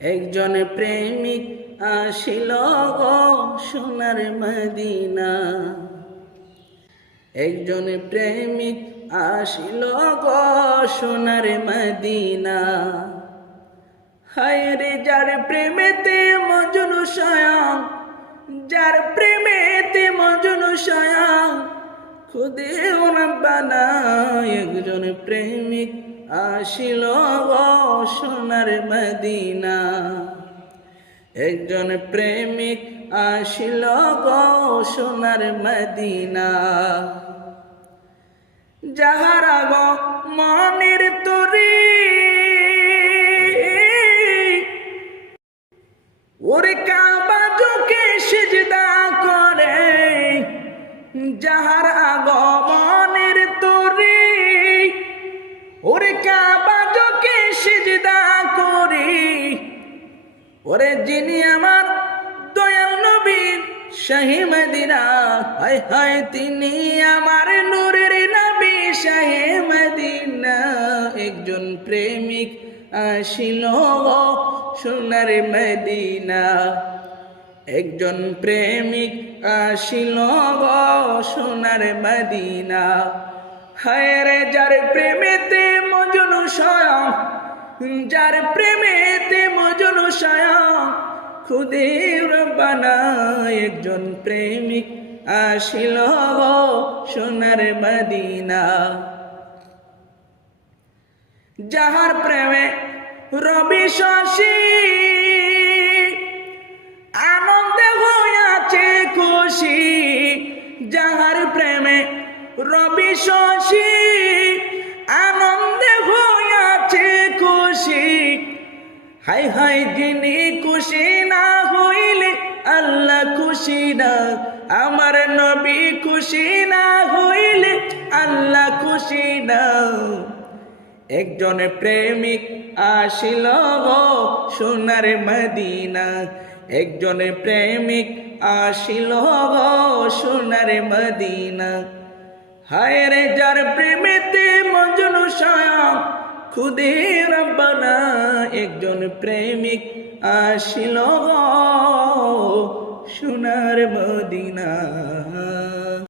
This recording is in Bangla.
একজন প্রেমিক আসিল গো সোনার মদিনা। একজন প্রেমিক আসিল গো সোনার মদিনা। হায়রে যার প্রেমেতে মজনু স্বয়ং, যার প্রেমেতে মজনু স্বয়ং, খুদে রব্বানা। একজন প্রেমিক আসিল গো সোনার মদিনা। একজন প্রেমিক আসিল গো সোনার মদিনা। যাহারা গো মনের তরি, ওরে কাবা চোখে সিজদা করে। যাহারা গো মনের তরি, ওরে কাবা চোখে সিজদা করি। ওরে যিনি আমার দয়াল নবী শাহি মদিনা, হায় হায় তিনি আমার নূরের নবী শাহি মদিনা। একজন প্রেমিক আসিল গো সোনার মদিনা। একজন প্রেমিক আসিল গো সোনার মদিনা। হায় রে যার প্রেমেতে মজনু স্বয়ং, যার প্রেমেতে মজনু স্বয়ং, খুদে রব্বানা। একজন প্রেমিক আসিল গো সোনার মদিনা। যাহার প্রেমে রবি শশী আনন্দে হইয়াছে খুশি। যাহার প্রেমে রবি শশী আনন্দে হইয়াছে খুশি। হাই হাই যিনি খুশি না হইলে আল্লাহ খুশি না। আমার নবী খুশি না হইলে আল্লাহ খুশি না। একজন প্রেমিক আসিল গো সোনার মদিনা। একজন প্রেমিক আসিল গো সোনার মদিনা। হায় রে যার প্রেমেতে মজনু স্বয়ং, খুদে রব্বানা। একজন প্রেমিক আসিল গো সোনার মদিনা।